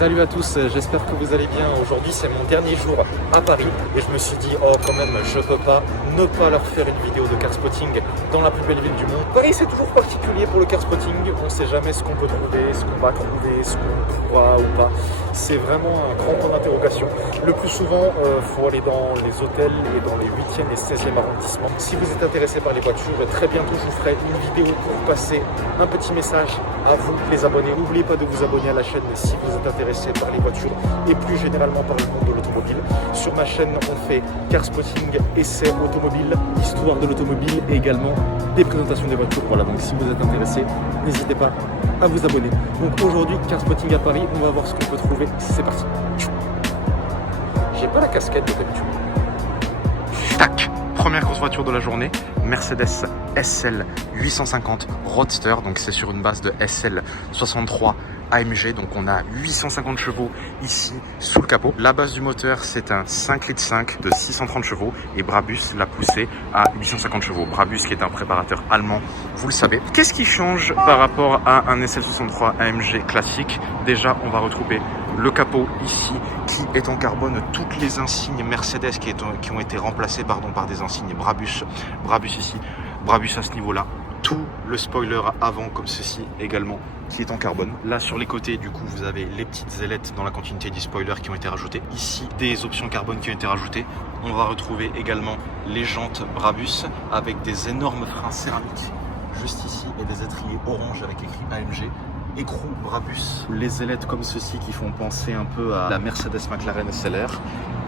Salut à tous, j'espère que vous allez bien. Aujourd'hui c'est mon dernier jour à Paris et je me suis dit oh quand même je peux pas ne pas leur faire une vidéo de car spotting dans la plus belle ville du monde. Paris c'est toujours particulier pour le car spotting, on ne sait jamais ce qu'on peut trouver, ce qu'on va trouver, ce qu'on pourra ou pas. C'est vraiment un grand point d'interrogation. Le plus souvent faut aller dans les hôtels et dans les 8e et 16e arrondissements. Si vous êtes intéressé par les voitures, très bientôt je vous ferai une vidéo pour vous passer un petit message à vous les abonnés. N'oubliez pas de vous abonner à la chaîne si vous êtes intéressé par les voitures et plus généralement par le monde de l'automobile. Sur ma chaîne, on fait car spotting, essais automobiles, histoire de l'automobile et également des présentations des voitures. Voilà, donc si vous êtes intéressé, n'hésitez pas à vous abonner. Donc aujourd'hui, car spotting à Paris, on va voir ce qu'on peut trouver. C'est parti. J'ai pas la casquette de d'habitude. Tac. Première grosse voiture de la journée, Mercedes SL 850 Roadster, donc c'est sur une base de SL 63 AMG, donc on a 850 chevaux ici sous le capot. La base du moteur c'est un 5,5 litres de 630 chevaux et Brabus l'a poussé à 850 chevaux. Brabus qui est un préparateur allemand, vous le savez. Qu'est-ce qui change par rapport à un SL 63 AMG classique? Déjà on va retrouver le capot ici qui est en carbone, toutes les insignes Mercedes qui ont été remplacées par des insignes Brabus ici, Brabus à ce niveau-là. Tout le spoiler avant comme ceci également qui est en carbone. Là sur les côtés du coup vous avez les petites ailettes dans la continuité du spoiler qui ont été rajoutées. Ici des options carbone qui ont été rajoutées. On va retrouver également les jantes Brabus avec des énormes freins céramiques juste ici et des étriers orange avec écrit AMG. Écrou Brabus, les ailettes comme ceci qui font penser un peu à la Mercedes McLaren SLR.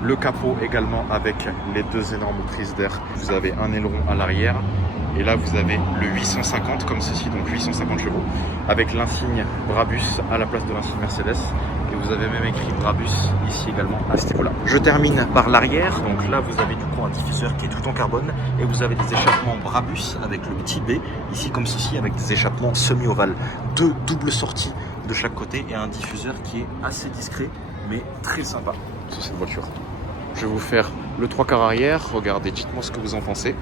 Le capot également avec les deux énormes prises d'air. Vous avez un aileron à l'arrière et là vous avez le 850 comme ceci, donc 850 chevaux avec l'insigne Brabus à la place de l'insigne Mercedes. Et vous avez même écrit Brabus ici également à ce niveau-là. Je termine par l'arrière. Donc là vous avez du coup un diffuseur qui est tout en carbone et vous avez des échappements Brabus avec le petit B ici comme ceci avec des échappements semi-ovales. Deux doubles sorties de chaque côté et un diffuseur qui est assez discret mais très sympa sur cette voiture. Je vais vous faire le 3/4 arrière. Regardez, dites-moi ce que vous en pensez.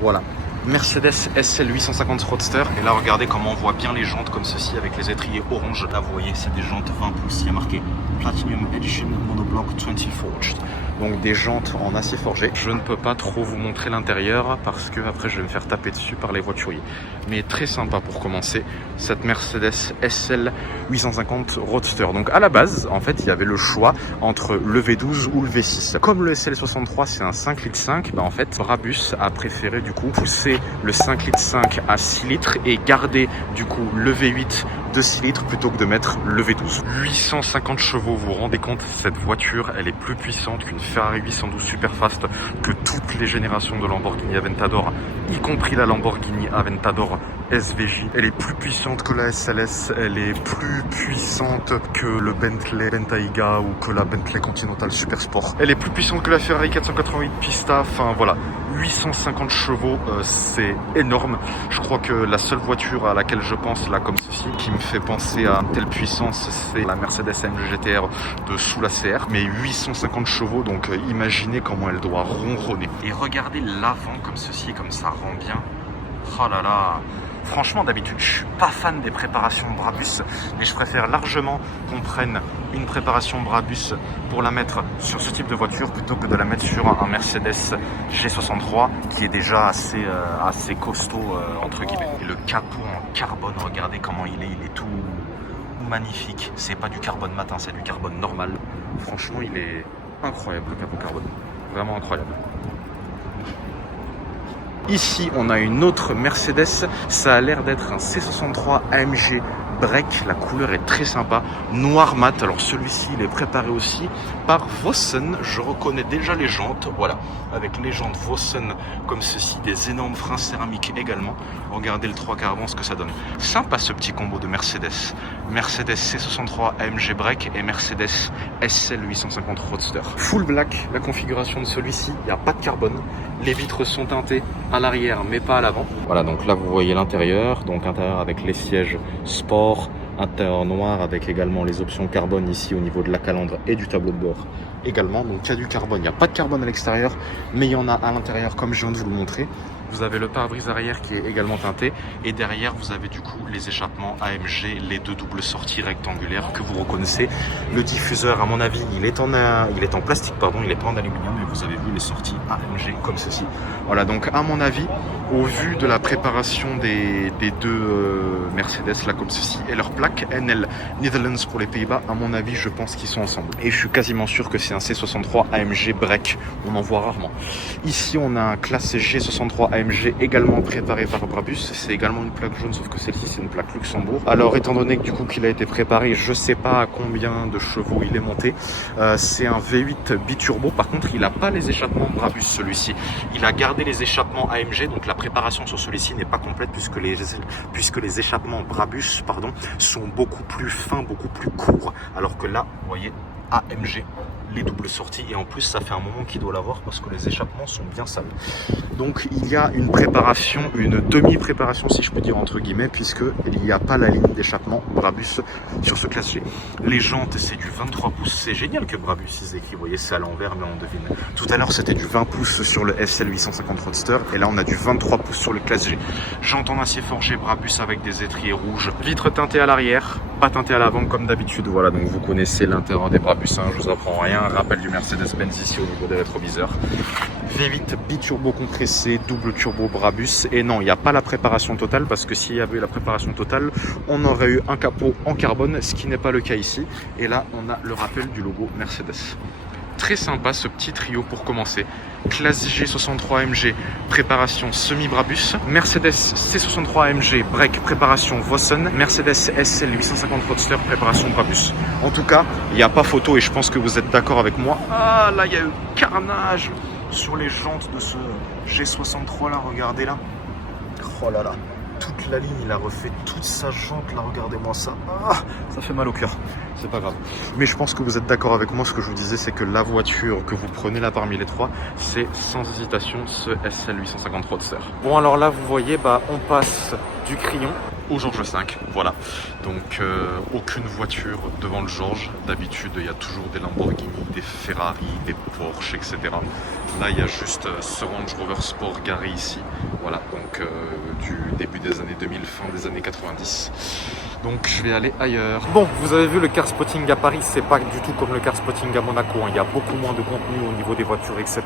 Voilà. Mercedes SL 850 Roadster et là regardez comment on voit bien les jantes comme ceci avec les étriers orange. Là vous voyez c'est des jantes 20 pouces, il y a marqué Platinum Edition Monoblock 20 Forged. Donc des jantes en acier forgé. Je ne peux pas trop vous montrer l'intérieur parce que après je vais me faire taper dessus par les voituriers. Mais très sympa pour commencer cette Mercedes SL 850 Roadster. Donc à la base en fait il y avait le choix entre le V12 ou le V6. Comme le SL 63 c'est un 5,5 litres, en fait Brabus a préféré du coup pousser le 5,5 litres à 6 litres et garder du coup le V8 de 6 litres plutôt que de mettre le V12. 850 chevaux, vous vous rendez compte, cette voiture elle est plus puissante qu'une Ferrari 812 Superfast, que toutes les générations de Lamborghini Aventador, y compris la Lamborghini Aventador SVJ. Elle est plus puissante que la SLS, elle est plus puissante que le Bentley Bentayga ou que la Bentley Continental Super Sport. Elle est plus puissante que la Ferrari 488 Pista, enfin voilà. 850 chevaux, c'est énorme. Je crois que la seule voiture à laquelle je pense là comme ceci, qui me fait penser à une telle puissance, c'est la Mercedes AMG GTR de sous la CR. Mais 850 chevaux, donc imaginez comment elle doit ronronner. Et regardez l'avant comme ceci, comme ça rend bien. Oh là là. Franchement, d'habitude, je suis pas fan des préparations Brabus, mais je préfère largement qu'on prenne une préparation Brabus pour la mettre sur ce type de voiture plutôt que de la mettre sur un Mercedes G63 qui est déjà assez costaud entre guillemets. Et le capot en carbone, regardez comment il est tout magnifique. C'est pas du carbone matin, c'est du carbone normal. Franchement, il est incroyable le capot carbone, vraiment incroyable. Ici, on a une autre Mercedes, ça a l'air d'être un C63 AMG Break, la couleur est très sympa, noir mat. Alors celui-ci, il est préparé aussi par Vossen, je reconnais déjà les jantes, voilà, avec les jantes Vossen comme ceci, des énormes freins céramiques également. Regardez le 3/4 avant ce que ça donne. Sympa ce petit combo de Mercedes. Mercedes C63 AMG Break et Mercedes SL 850 Roadster. Full black, la configuration de celui-ci, il n'y a pas de carbone. Les vitres sont teintées à l'arrière mais pas à l'avant. Voilà, donc là vous voyez l'intérieur, donc intérieur avec les sièges sport, intérieur noir avec également les options carbone ici au niveau de la calandre et du tableau de bord également. Donc il y a du carbone, il n'y a pas de carbone à l'extérieur mais il y en a à l'intérieur comme je viens de vous le montrer. Vous avez le pare-brise arrière qui est également teinté. Et derrière, vous avez du coup les échappements AMG, les deux doubles sorties rectangulaires que vous reconnaissez. Le diffuseur, à mon avis, il est en plastique, pardon, il n'est pas en aluminium. Mais vous avez vu les sorties AMG comme ceci. Voilà, donc à mon avis, au vu de la préparation des deux Mercedes là comme ceci et leur plaque NL Netherlands pour les Pays-Bas, à mon avis, je pense qu'ils sont ensemble. Et je suis quasiment sûr que c'est un C63 AMG break. On en voit rarement. Ici, on a un classe G63 AMG également préparé par Brabus. C'est également une plaque jaune, sauf que celle-ci, c'est une plaque Luxembourg. Alors, étant donné que du coup qu'il a été préparé, je sais pas à combien de chevaux il est monté. C'est un V8 biturbo. Par contre, il n'a pas les échappements Brabus, celui-ci. Il a gardé les échappements AMG, donc la préparation sur celui-ci n'est pas complète puisque les échappements Brabus, pardon, sont beaucoup plus fins, beaucoup plus courts. Alors que là, vous voyez, AMG, les doubles sorties, et en plus ça fait un moment qu'il doit l'avoir parce que les échappements sont bien sales. Donc il y a une préparation, une demi-préparation si je peux dire entre guillemets, puisque il n'y a pas la ligne d'échappement Brabus sur ce classe G. Les jantes, c'est du 23 pouces, c'est génial que Brabus ils écrit, vous voyez c'est à l'envers mais on devine. Tout à l'heure c'était du 20 pouces sur le SL 850 Roadster et là on a du 23 pouces sur le classe G. Jantes en acier forgé Brabus avec des étriers rouges, vitres teintées à l'arrière, pas teintées à l'avant comme d'habitude. Voilà, donc vous connaissez l'intérieur des Brabus, hein, je vous apprends rien. Rappel du Mercedes-Benz ici au niveau des rétroviseurs. V8 biturbo compressé, double turbo Brabus. Et non, il n'y a pas la préparation totale parce que s'il y avait la préparation totale, on aurait eu un capot en carbone, ce qui n'est pas le cas ici. Et là, on a le rappel du logo Mercedes. Très sympa ce petit trio pour commencer. Classe G63 AMG, préparation semi-Brabus. Mercedes C63 AMG, break, préparation Vossen. Mercedes SL 850 Roadster, préparation Brabus. En tout cas, il n'y a pas photo et je pense que vous êtes d'accord avec moi. Ah là, il y a eu carnage sur les jantes de ce G63 là, regardez là. Oh là là, toute la ligne, il a refait toute sa jante là, regardez-moi ça. Ah, ça fait mal au cœur. C'est pas grave. Mais je pense que vous êtes d'accord avec moi. Ce que je vous disais, c'est que la voiture que vous prenez là parmi les trois, c'est sans hésitation ce SL 850 Roadster. Bon, alors là, vous voyez, on passe du Crillon au Georges V. Voilà. Donc, aucune voiture devant le Georges. D'habitude, il y a toujours des Lamborghini, des Ferrari, des Porsche, etc. Là, il y a juste ce Range Rover Sport garé ici. Voilà. Donc, du début des années 2000, fin des années 90. Donc je vais aller ailleurs. Bon, vous avez vu le car spotting à Paris, c'est pas du tout comme le car spotting à Monaco. Il y a beaucoup moins de contenu au niveau des voitures, etc.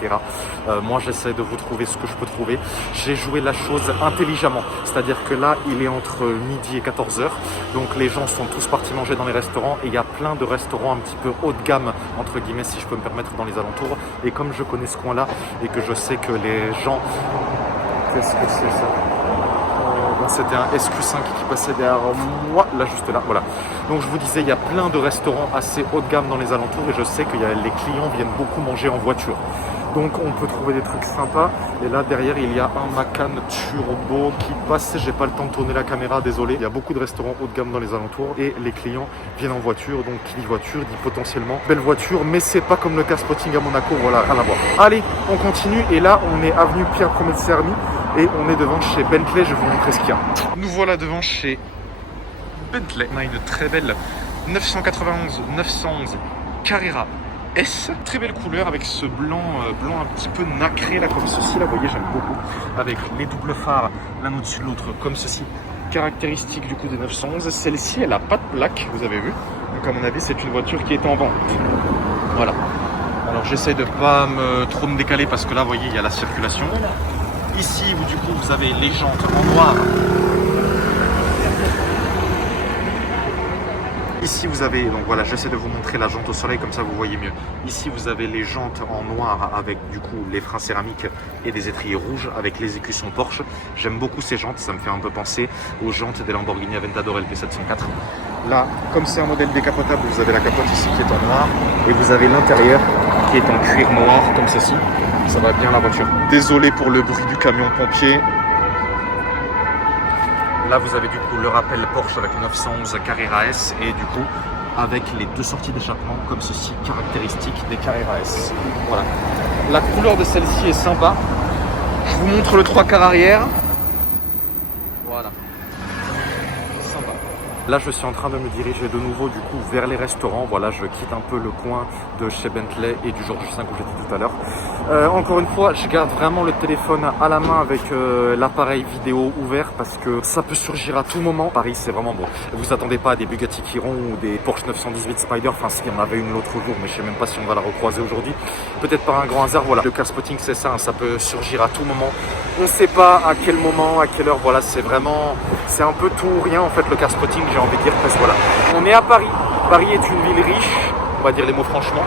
Moi, j'essaie de vous trouver ce que je peux trouver. J'ai joué la chose intelligemment. C'est-à-dire que là, il est entre midi et 14h. Donc les gens sont tous partis manger dans les restaurants. Et il y a plein de restaurants un petit peu haut de gamme, entre guillemets, si je peux me permettre, dans les alentours. Et comme je connais ce coin-là et que je sais que les gens... Qu'est-ce que c'est ça ? C'était un SQ5 qui passait derrière moi, là juste là, voilà. Donc je vous disais, il y a plein de restaurants assez haut de gamme dans les alentours et je sais que les clients viennent beaucoup manger en voiture. Donc on peut trouver des trucs sympas. Et là derrière il y a un Macan Turbo qui passe. J'ai pas le temps de tourner la caméra, désolé. Il y a beaucoup de restaurants haut de gamme dans les alentours et les clients viennent en voiture. Donc qui dit voiture dit potentiellement belle voiture, mais c'est pas comme le car spotting à Monaco, voilà, rien à voir. Allez, on continue et là on est avenue Pierre Sermy et on est devant chez Bentley. Je vais vous montrer ce qu'il y a. Nous voilà devant chez Bentley. On a une très belle 991 Carrera S, très belle couleur avec ce blanc un petit peu nacré là comme ceci là, vous voyez, j'aime beaucoup, avec les doubles phares l'un au-dessus de l'autre comme ceci, caractéristique du coup des 911. Celle-ci elle a pas de plaque, vous avez vu, donc à mon avis c'est une voiture qui est en vente. Voilà, alors j'essaie de pas trop me décaler parce que là vous voyez il y a la circulation. Ici où du coup vous avez les jantes en noir. Ici vous avez, donc voilà, j'essaie de vous montrer la jante au soleil comme ça vous voyez mieux. Ici vous avez les jantes en noir avec du coup les freins céramiques et des étriers rouges avec les écussons Porsche. J'aime beaucoup ces jantes, ça me fait un peu penser aux jantes des Lamborghini Aventador LP704. Là, comme c'est un modèle décapotable, vous avez la capote ici qui est en noir et vous avez l'intérieur qui est en cuir noir comme ceci. Ça va bien la voiture. Désolé pour le bruit du camion pompier. Là, vous avez du coup le rappel Porsche avec 911 Carrera S et du coup avec les deux sorties d'échappement comme ceci, caractéristique des Carrera S. Voilà. La couleur de celle-ci est sympa. Je vous montre le 3 quarts arrière. Voilà. Sympa. Là, je suis en train de me diriger de nouveau du coup vers les restaurants. Voilà, je quitte un peu le coin de chez Bentley et du George V où j'étais tout à l'heure. Encore une fois, je garde vraiment le téléphone à la main avec l'appareil vidéo ouvert parce que ça peut surgir à tout moment. Paris, c'est vraiment bon. Vous attendez pas à des Bugatti Chiron ou des Porsche 918 Spider. Enfin, s'il y en avait une l'autre jour, mais je sais même pas si on va la recroiser aujourd'hui. Peut-être par un grand hasard. Voilà, le car spotting, c'est ça. Hein, ça peut surgir à tout moment. On ne sait pas à quel moment, à quelle heure. Voilà, c'est vraiment, c'est un peu tout ou rien en fait le car spotting. J'ai envie de dire parce que voilà, on est à Paris. Paris est une ville riche. On va dire les mots franchement.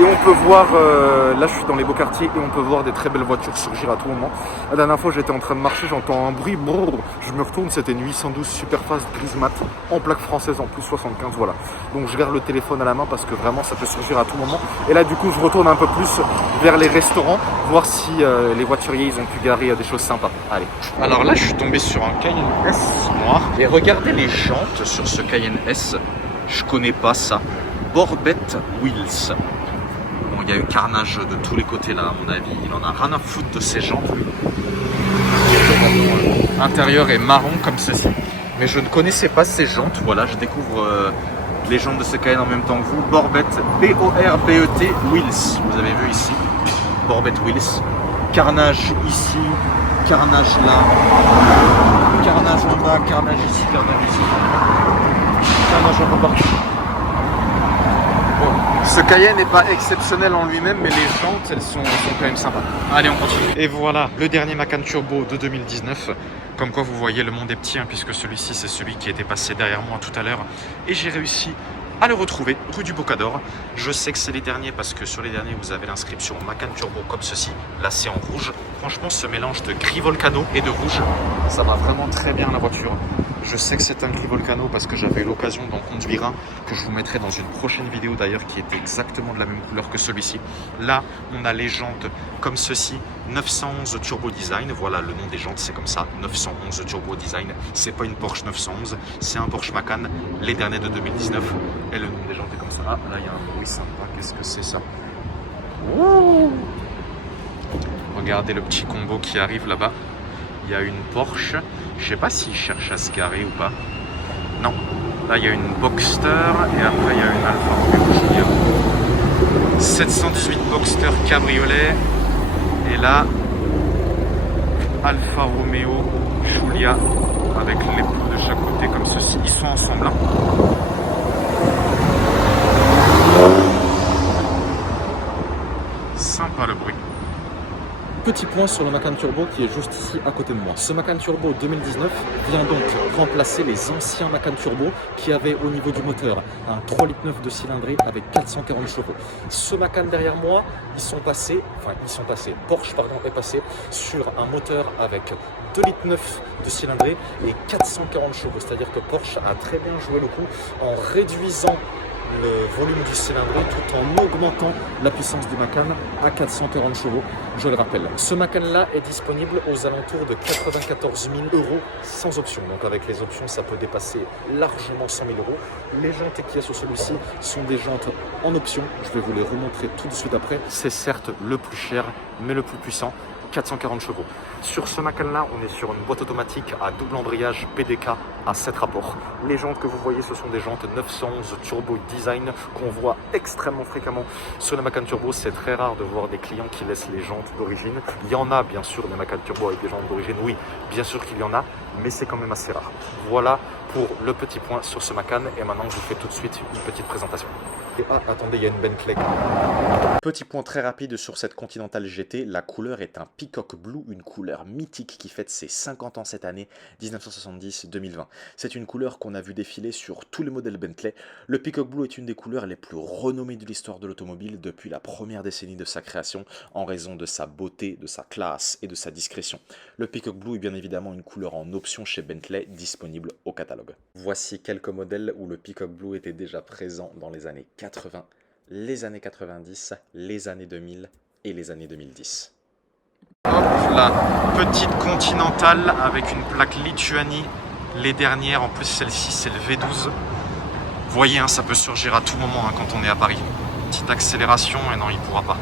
Et on peut voir, là je suis dans les beaux quartiers et on peut voir des très belles voitures surgir à tout moment. La dernière fois j'étais en train de marcher, j'entends un bruit, brrr, je me retourne, c'était une 812 Superfast grise mat, en plaque française en plus 75, voilà. Donc je garde le téléphone à la main parce que vraiment ça peut surgir à tout moment. Et là du coup je retourne un peu plus vers les restaurants, voir si les voituriers ils ont pu garer des choses sympas. Allez. Alors là je suis tombé sur un Cayenne S noir et regardez les jantes sur ce Cayenne S, je connais pas ça. Borbet Wheels. Bon, il y a eu carnage de tous les côtés là, à mon avis. Il en a rien à foutre de ses jantes. L'intérieur est marron comme ceci. Mais je ne connaissais pas ces jantes. Voilà, je découvre les jantes de ce Cayenne en même temps que vous. Borbet, B-O-R-B-E-T Wheels. Vous avez vu ici. Borbet Wheels. Carnage ici, carnage là. Carnage en bas, carnage ici, carnage ici. Carnage un peu partout. Ce Cayenne n'est pas exceptionnel en lui-même, mais les jantes, elles sont quand même sympas. Allez, on continue. Et voilà, le dernier Macan Turbo de 2019. Comme quoi, vous voyez, le monde est petit, hein, puisque celui-ci, c'est celui qui était passé derrière moi tout à l'heure. Et j'ai réussi à le retrouver, rue du Bocador. Je sais que c'est les derniers, parce que sur les derniers, vous avez l'inscription Macan Turbo comme ceci. Là, c'est en rouge. Franchement, ce mélange de gris Volcano et de rouge, ça va vraiment très bien la voiture. Je sais que c'est un gris Volcano parce que j'avais eu l'occasion d'en conduire un que je vous mettrai dans une prochaine vidéo d'ailleurs qui était exactement de la même couleur que celui-ci. Là, on a les jantes comme ceci, 911 Turbo Design. Voilà, le nom des jantes c'est comme ça, 911 Turbo Design. C'est pas une Porsche 911, c'est un Porsche Macan, les derniers de 2019. Et le nom des jantes est comme ça. Ah, là il y a un bruit sympa, qu'est-ce que c'est ça? Ouh, regardez le petit combo qui arrive là-bas. Il y a une Porsche. Je sais pas s'il cherche à se garer ou pas. Non. Là, il y a une Boxster et après, il y a une Alfa Romeo Giulia. 718 Boxster cabriolet. Et là, Alfa Romeo Giulia avec l'épaule de chaque côté comme ceci. Ils sont ensemble. Hein. Sympa le bruit. Petit point sur le Macan Turbo qui est juste ici à côté de moi. Ce Macan Turbo 2019 vient donc remplacer les anciens Macan Turbo qui avaient au niveau du moteur un 3,9 litres de cylindrée avec 440 chevaux. Ce Macan derrière moi, Porsche est passé sur un moteur avec 2,9 litres de cylindrée et 440 chevaux. C'est-à-dire que Porsche a très bien joué le coup en réduisant le volume du cylindré tout en augmentant la puissance du Macan à 440 chevaux, je le rappelle. Ce Macan là est disponible aux alentours de 94 000 € sans option. Donc avec les options, ça peut dépasser largement 100 000 €. Les jantes qu'il y a sur celui-ci sont des jantes en option. Je vais vous les remontrer tout de suite après. C'est certes le plus cher, mais le plus puissant. 440 chevaux. Sur ce Macan là, on est sur une boîte automatique à double embrayage PDK à 7 rapports. Les jantes que vous voyez, ce sont des jantes 911 Turbo Design qu'on voit extrêmement fréquemment sur les Macan Turbo. C'est très rare de voir des clients qui laissent les jantes d'origine. Il y en a bien sûr des Macan Turbo avec des jantes d'origine, oui, bien sûr qu'il y en a, mais c'est quand même assez rare. Voilà pour le petit point sur ce Macan et maintenant je vous fais tout de suite une petite présentation. Et ah, attendez, il y a une Bentley. Petit point très rapide sur cette Continental GT, la couleur est un Peacock Blue, une couleur mythique qui fête ses 50 ans cette année, 1970-2020. C'est une couleur qu'on a vu défiler sur tous les modèles Bentley. Le Peacock Blue est une des couleurs les plus renommées de l'histoire de l'automobile depuis la première décennie de sa création, en raison de sa beauté, de sa classe et de sa discrétion. Le Peacock Blue est bien évidemment une couleur en option chez Bentley, disponible au catalogue. Voici quelques modèles où le Peacock Blue était déjà présent dans les années 80, les années 90, les années 2000 et les années 2010. Hop là, petite Continental avec une plaque Lituanie, les dernières, en plus celle-ci c'est le V12. Vous voyez, hein, ça peut surgir à tout moment hein, quand on est à Paris. Petite accélération, et non il pourra pas.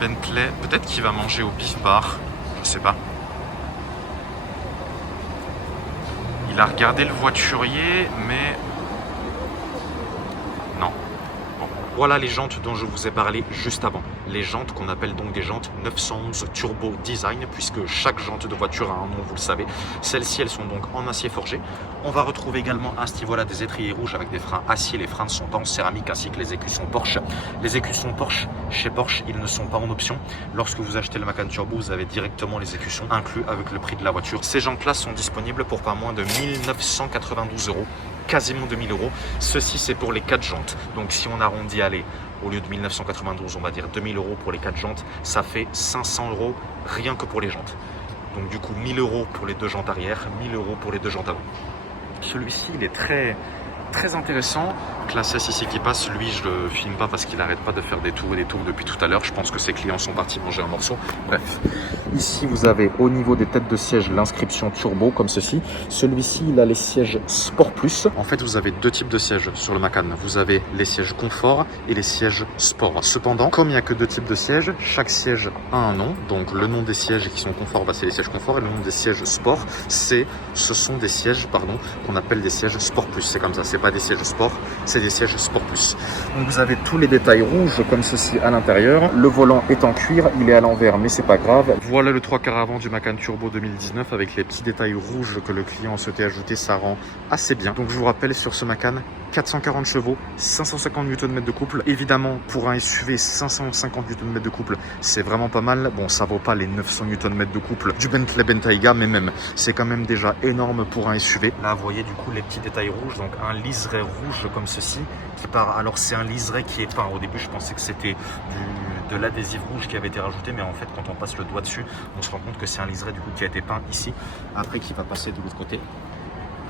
Bentley, peut-être qu'il va manger au Beef Bar, je sais pas. Il Il a regardé le voiturier, mais non. Bon. Voilà les jantes dont je vous ai parlé juste avant. Les jantes qu'on appelle donc des jantes 911 Turbo Design, puisque chaque jante de voiture a un nom, vous le savez. Celles-ci, elles sont donc en acier forgé. On va retrouver également à ce niveau-là des étriers rouges avec des freins acier. Les freins sont en céramique ainsi que les écussons Porsche. Les écussons Porsche, chez Porsche, ils ne sont pas en option. Lorsque vous achetez le Macan Turbo, vous avez directement les écussons inclus avec le prix de la voiture. Ces jantes-là sont disponibles pour pas moins de 1992 €. Quasiment 2000 €. Ceci, c'est pour les 4 jantes. Donc, si on arrondit, allez, au lieu de 1992, on va dire 2000 € pour les 4 jantes, ça fait 500 € rien que pour les jantes. Donc, du coup, 1000 € pour les 2 jantes arrière, 1000 € pour les 2 jantes avant. Celui-ci, il est très intéressant. Classe S ici qui passe, lui je le filme pas parce qu'il n'arrête pas de faire des tours et des tours depuis tout à l'heure. Je pense que ses clients sont partis manger un morceau. Bref, ici vous avez au niveau des têtes de siège l'inscription turbo comme ceci. Celui-ci il a les sièges Sport Plus. En fait vous avez deux types de sièges sur le Macan. Vous avez les sièges confort et les sièges sport. Cependant, comme il n'y a que deux types de sièges, chaque siège a un nom. Donc le nom des sièges qui sont confort, c'est les sièges confort, et le nom des sièges sport, ce sont des sièges qu'on appelle des sièges Sport Plus. C'est comme ça, c'est pas des sièges sport, c'est des sièges Sport Plus. Donc vous avez tous les détails rouges comme ceci à l'intérieur. Le volant est en cuir, il est à l'envers mais c'est pas grave. Voilà le 3/4 avant du Macan Turbo 2019 avec les petits détails rouges que le client a souhaité ajouter, ça rend assez bien. Donc je vous rappelle sur ce Macan, 440 chevaux, 550 Nm de couple. Évidemment pour un SUV 550 Nm de couple, c'est vraiment pas mal. Bon, ça vaut pas les 900 Nm de couple du Bentley Bentayga, mais même c'est quand même déjà énorme pour un SUV. Là vous voyez du coup les petits détails rouges, donc un liseré rouge comme ceci qui part. Alors c'est un liseré qui est peint. Au début je pensais que c'était de l'adhésif rouge qui avait été rajouté, mais en fait quand on passe le doigt dessus on se rend compte que c'est un liseré du coup qui a été peint ici, après qui va passer de l'autre côté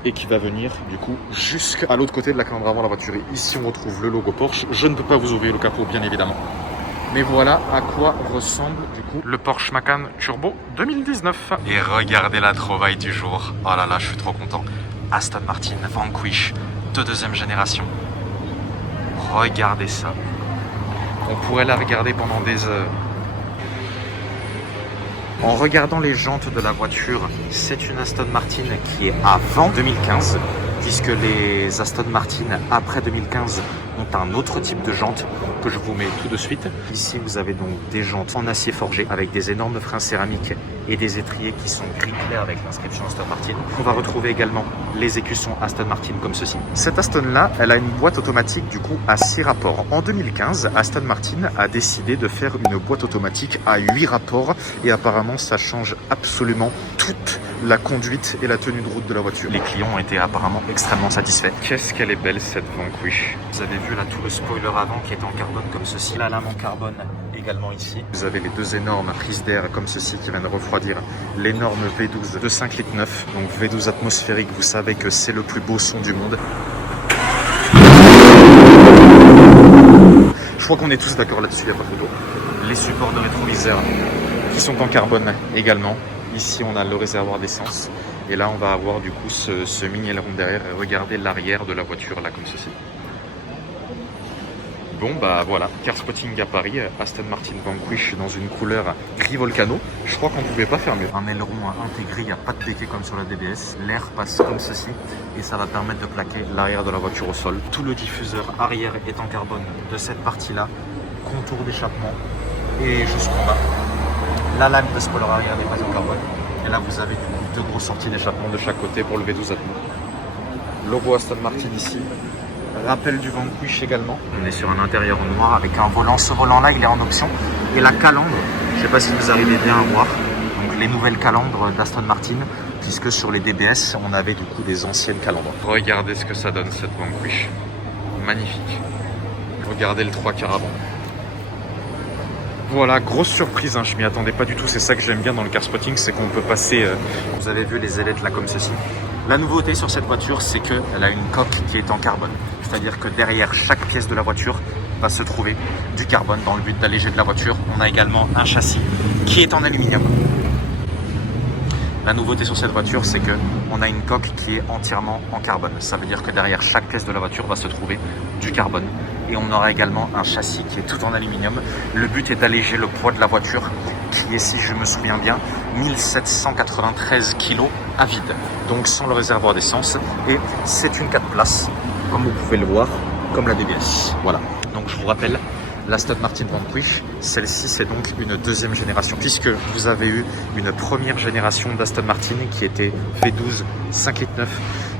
et qui va venir du coup jusqu'à l'autre côté de la calandre avant de la voiture. Et ici on retrouve le logo Porsche. Je ne peux pas vous ouvrir le capot bien évidemment, mais voilà à quoi ressemble du coup le Porsche Macan Turbo 2019. Et regardez la trouvaille du jour. Oh là là, je suis trop content. Aston Martin Vanquish de deuxième génération. Regardez ça. On pourrait la regarder pendant des heures. En regardant les jantes de la voiture, c'est une Aston Martin qui est avant 2015, puisque les Aston Martin après 2015 ont un autre type de jantes que je vous mets tout de suite. Ici, vous avez donc des jantes en acier forgé avec des énormes freins céramiques et des étriers qui sont gris clair avec l'inscription Aston Martin. On va retrouver également les écussons Aston Martin comme ceci. Cette Aston-là, elle a une boîte automatique du coup à 6 rapports. En 2015, Aston Martin a décidé de faire une boîte automatique à 8 rapports et apparemment ça change absolument toute la conduite et la tenue de route de la voiture. Les clients ont été apparemment extrêmement satisfaits. Qu'est-ce qu'elle est belle cette Vanquish. Vous avez vu là tout le spoiler avant qui est en carbone comme ceci. La lame en carbone également ici. Vous avez les deux énormes prises d'air comme ceci qui viennent refroidir l'énorme V12 de 5,9 litres. Donc V12 atmosphérique, vous savez que c'est le plus beau son du monde. Je crois qu'on est tous d'accord là-dessus, il n'y a pas photo. Les supports de rétroviseur qui sont en carbone également. Ici on a le réservoir d'essence et là on va avoir du coup ce mini aileron derrière et regardez l'arrière de la voiture là comme ceci. Bon bah voilà, car spotting à Paris, Aston Martin Vanquish dans une couleur gris volcano. Je crois qu'on ne pouvait pas faire mieux. Un aileron intégré, il n'y a pas de béquet comme sur la DBS. L'air passe comme ceci et ça va permettre de plaquer l'arrière de la voiture au sol. Tout le diffuseur arrière est en carbone de cette partie-là, contour d'échappement et jusqu'en bas. La lame de spoiler arrière n'est pas en carbone. Et là vous avez du coup deux grosses sorties d'échappement de chaque côté pour le V12 Atmo. Logo Aston Martin ici. Rappel du Vanquish également. On est sur un intérieur noir avec un volant. Ce volant-là, il est en option. Et la calandre, je ne sais pas si vous arrivez bien à voir, donc les nouvelles calandres d'Aston Martin, puisque sur les DBS, on avait du coup des anciennes calandres. Regardez ce que ça donne cette Vanquish. Magnifique. Regardez le 3/4 avant. Voilà, grosse surprise, hein. Je m'y attendais pas du tout. C'est ça que j'aime bien dans le car spotting, c'est qu'on peut passer... Vous avez vu les ailettes là comme ceci. La nouveauté sur cette voiture, c'est qu'elle a une coque qui est en carbone. C'est-à-dire que derrière chaque pièce de la voiture va se trouver du carbone dans le but d'alléger de la voiture. On a également un châssis qui est en aluminium. La nouveauté sur cette voiture, c'est qu'on a une coque qui est entièrement en carbone. Ça veut dire que derrière chaque pièce de la voiture va se trouver du carbone. Et on aura également un châssis qui est tout en aluminium. Le but est d'alléger le poids de la voiture qui est, si je me souviens bien, 1793 kg à vide. donc sans le réservoir d'essence. Et c'est une 4 places, comme vous pouvez le voir, comme la DBS. Voilà. Donc je vous rappelle, l'Aston Martin Vanquish, celle-ci c'est donc une deuxième génération, puisque vous avez eu une première génération d'Aston Martin qui était V12 5,9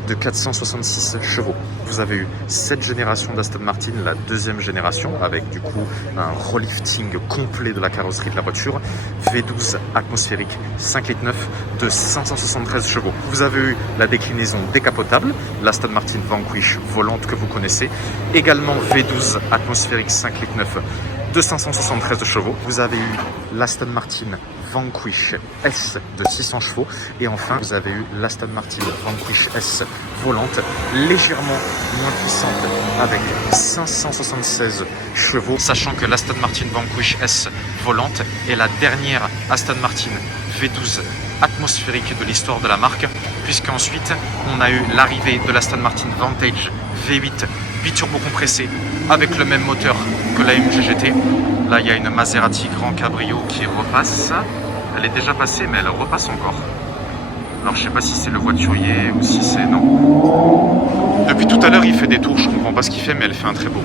de 466 chevaux. Vous avez eu cette génération d'Aston Martin, la deuxième génération, avec du coup un relifting complet de la carrosserie de la voiture, V12 atmosphérique 5,9 de 573 chevaux. Vous avez eu la déclinaison décapotable, l'Aston Martin Vanquish volante que vous connaissez, également V12 atmosphérique 5,9 de 573 chevaux. Vous avez eu l'Aston Martin Vanquish S de 600 chevaux et enfin vous avez eu l'Aston Martin Vanquish S volante légèrement moins puissante avec 576 chevaux, sachant que l'Aston Martin Vanquish S volante est la dernière Aston Martin V12 atmosphérique de l'histoire de la marque, puisqu'ensuite on a eu l'arrivée de l'Aston Martin Vantage V8 biturbo compressé avec le même moteur que la AMG GT. Là il y a une Maserati Grand Cabrio qui repasse. Elle est déjà passée mais elle repasse encore. Alors je sais pas si c'est le voiturier ou si c'est... non. Depuis tout à l'heure il fait des tours, je comprends pas ce qu'il fait mais elle fait un très beau.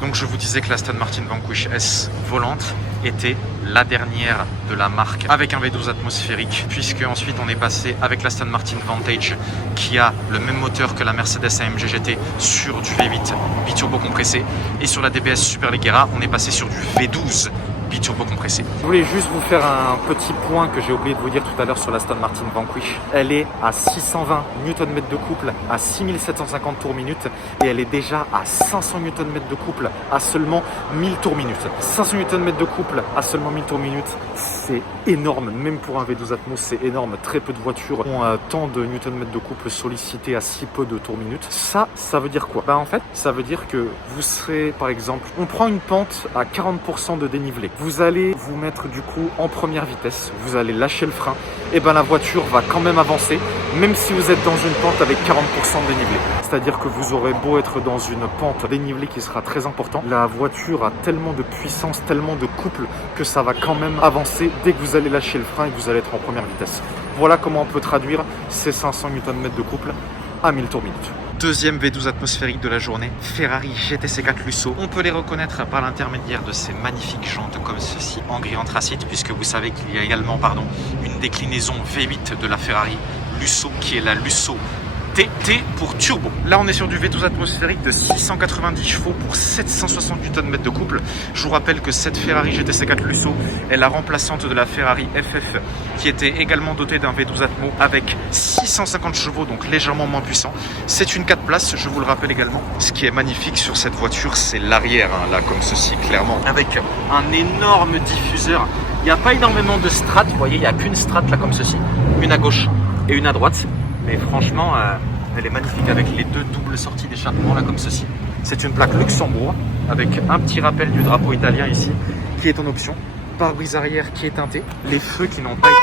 Donc je vous disais que l'Aston Martin Vanquish S volante était la dernière de la marque avec un V12 atmosphérique, puisque ensuite on est passé avec l'Aston Martin Vantage qui a le même moteur que la Mercedes AMG GT sur du V8 biturbo compressé, et sur la DBS Superleggera on est passé sur du V12 biturbo compressé. Je voulais juste vous faire un petit point que j'ai oublié de vous dire tout à l'heure sur l'Aston Martin Vanquish. Elle est à 620 Nm de couple à 6750 tours minute et elle est déjà à 500 Nm de couple à seulement 1000 tours minute. 500 Nm de couple à seulement 1000 tours minute, c'est énorme, même pour un V12 Atmos c'est énorme. Très peu de voitures ont tant de Nm de couple sollicités à si peu de tours minute. Ça veut dire quoi? En fait, ça veut dire que vous serez, par exemple, on prend une pente à 40% de dénivelé. Vous allez vous mettre du coup en première vitesse, vous allez lâcher le frein, et la voiture va quand même avancer, même si vous êtes dans une pente avec 40% de dénivelé. C'est-à-dire que vous aurez beau être dans une pente dénivelée qui sera très important, la voiture a tellement de puissance, tellement de couple que ça va quand même avancer dès que vous allez lâcher le frein et que vous allez être en première vitesse. Voilà comment on peut traduire ces 500 Nm de couple à 1000 tours minute. Deuxième V12 atmosphérique de la journée, Ferrari GTC4 Lusso. On peut les reconnaître par l'intermédiaire de ces magnifiques jantes comme ceci en gris anthracite, puisque vous savez qu'il y a également une déclinaison V8 de la Ferrari Lusso qui est la Lusso TT pour turbo. Là on est sur du V12 atmosphérique de 690 chevaux pour 760 Nm de couple. Je vous rappelle que cette Ferrari GTC4 Lusso est la remplaçante de la Ferrari FF qui était également dotée d'un V12 Atmo avec 650 chevaux, donc légèrement moins puissant. C'est une 4 places, je vous le rappelle également. Ce qui est magnifique sur cette voiture, c'est l'arrière, là comme ceci clairement, avec un énorme diffuseur. Il n'y a pas énormément de strates, vous voyez, il n'y a qu'une strate là comme ceci, une à gauche et une à droite. Mais franchement, elle est magnifique avec les deux doubles sorties d'échappement là comme ceci. C'est une plaque Luxembourg avec un petit rappel du drapeau italien ici qui est en option. Pare-brise arrière qui est teinté. Les feux qui n'ont pas été...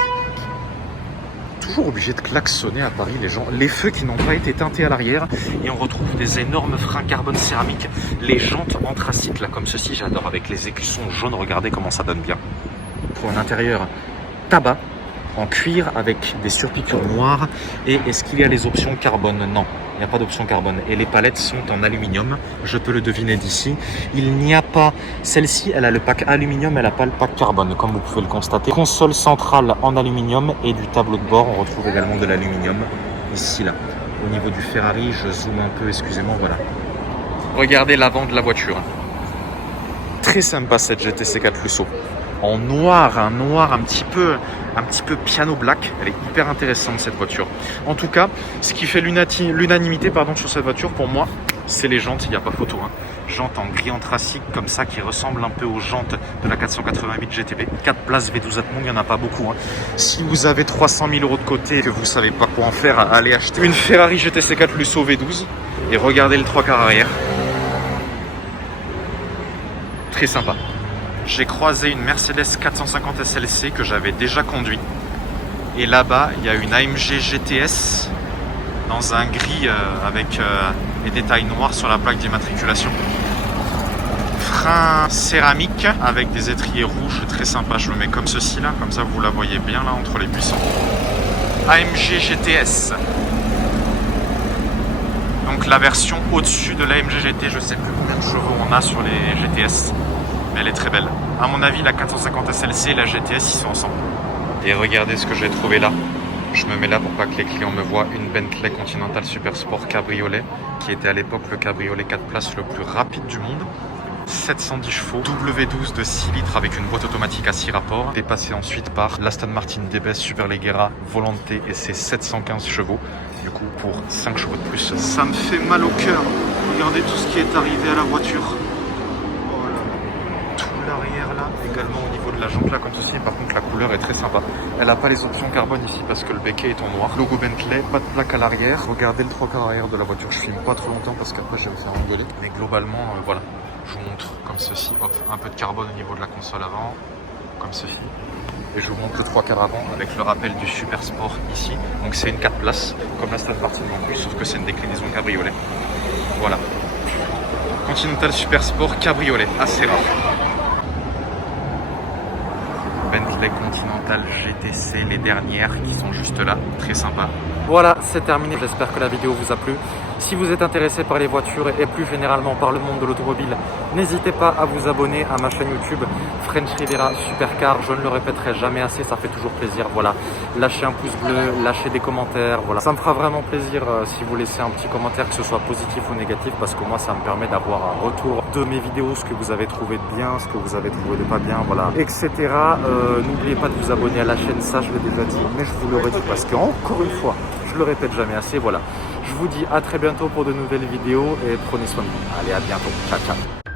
Toujours obligé de klaxonner à Paris les gens. Les feux qui n'ont pas été teintés à l'arrière. Et on retrouve des énormes freins carbone céramique. Les jantes anthracites là comme ceci, j'adore, avec les écussons jaunes. Regardez comment ça donne bien. Pour un intérieur tabac en cuir avec des surpiqûres noires. Et est-ce qu'il y a les options carbone? Non, il n'y a pas d'option carbone. Et les palettes sont en aluminium, je peux le deviner d'ici. Il n'y a pas, celle-ci elle a le pack aluminium, elle n'a pas le pack carbone comme vous pouvez le constater. Console centrale en aluminium et du tableau de bord, on retrouve également de l'aluminium ici là. Au niveau du Ferrari, je zoome un peu, excusez-moi, voilà. Regardez l'avant de la voiture. Très sympa cette GTC4 Lusso. En noir, un noir un petit peu piano black. Elle est hyper intéressante cette voiture. En tout cas, ce qui fait l'unanimité sur cette voiture pour moi, c'est les jantes, il n'y a pas photo. Jantes en gris anthracite comme ça qui ressemblent un peu aux jantes de la 488 GTB. 4 places V12 Atmo, il n'y en a pas beaucoup. Si vous avez 300 000 € de côté et que vous ne savez pas quoi en faire, allez acheter une Ferrari GTC4 Lusso V12 et regardez le 3/4 arrière. Très sympa. J'ai croisé une Mercedes 450 SLC que j'avais déjà conduit. Et là-bas, il y a une AMG GTS dans un gris avec les détails noirs sur la plaque d'immatriculation. Frein céramique avec des étriers rouges, très sympa. Je le mets comme ceci là, comme ça vous la voyez bien là entre les buissons. AMG GTS. donc la version au-dessus de l'AMG GT. Je sais plus combien de chevaux on a sur les GTS, mais elle est très belle. À mon avis, la 450 SLC et la GTS, ils sont ensemble. Et regardez ce que j'ai trouvé là. Je me mets là pour pas que les clients me voient. Une Bentley Continental Super Sport Cabriolet, qui était à l'époque le cabriolet 4 places le plus rapide du monde. 710 chevaux, W12 de 6 litres avec une boîte automatique à 6 rapports, dépassé ensuite par l'Aston Martin DBS Superleggera Volante et ses 715 chevaux, du coup pour 5 chevaux de plus. Ça me fait mal au cœur, regardez tout ce qui est arrivé à la voiture. Oh là, tout l'arrière là, également au niveau de la jante là comme ceci, par contre la couleur est très sympa. Elle n'a pas les options carbone ici parce que le béquet est en noir. Logo Bentley, pas de plaque à l'arrière, regardez le 3/4 arrière de la voiture, je filme pas trop longtemps parce qu'après je vais me faire engueuler, mais globalement voilà. Je vous montre comme ceci, hop, un peu de carbone au niveau de la console avant, comme ceci. Et je vous montre le 3/4 avant avec le rappel du Super Sport ici. Donc c'est une 4 places, comme la Aston Martin non plus, sauf que c'est une déclinaison cabriolet. Voilà. Continental Super Sport cabriolet, assez rare. Bentley Continental GTC, les dernières qui sont juste là, très sympa. Voilà, c'est terminé, j'espère que la vidéo vous a plu. Si vous êtes intéressé par les voitures et plus généralement par le monde de l'automobile, n'hésitez pas à vous abonner à ma chaîne YouTube French Riviera Supercar. Je ne le répéterai jamais assez, ça fait toujours plaisir. Voilà, lâchez un pouce bleu, lâchez des commentaires. Voilà, ça me fera vraiment plaisir si vous laissez un petit commentaire, que ce soit positif ou négatif, parce que moi ça me permet d'avoir un retour de mes vidéos, ce que vous avez trouvé de bien, ce que vous avez trouvé de pas bien, voilà, etc. N'oubliez pas de vous abonner à la chaîne, ça je l'ai déjà dit, mais je vous le redis parce que encore une fois, je le répète jamais assez. Voilà, je vous dis à très bientôt pour de nouvelles vidéos et prenez soin de vous. Allez, à bientôt. Ciao, ciao.